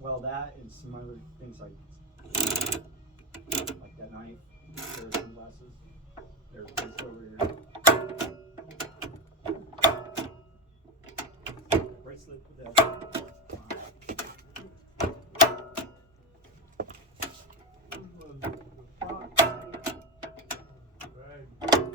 Well, that and some other things like that knife, pair of sunglasses. They're placed over here. Bracelet with that. Right.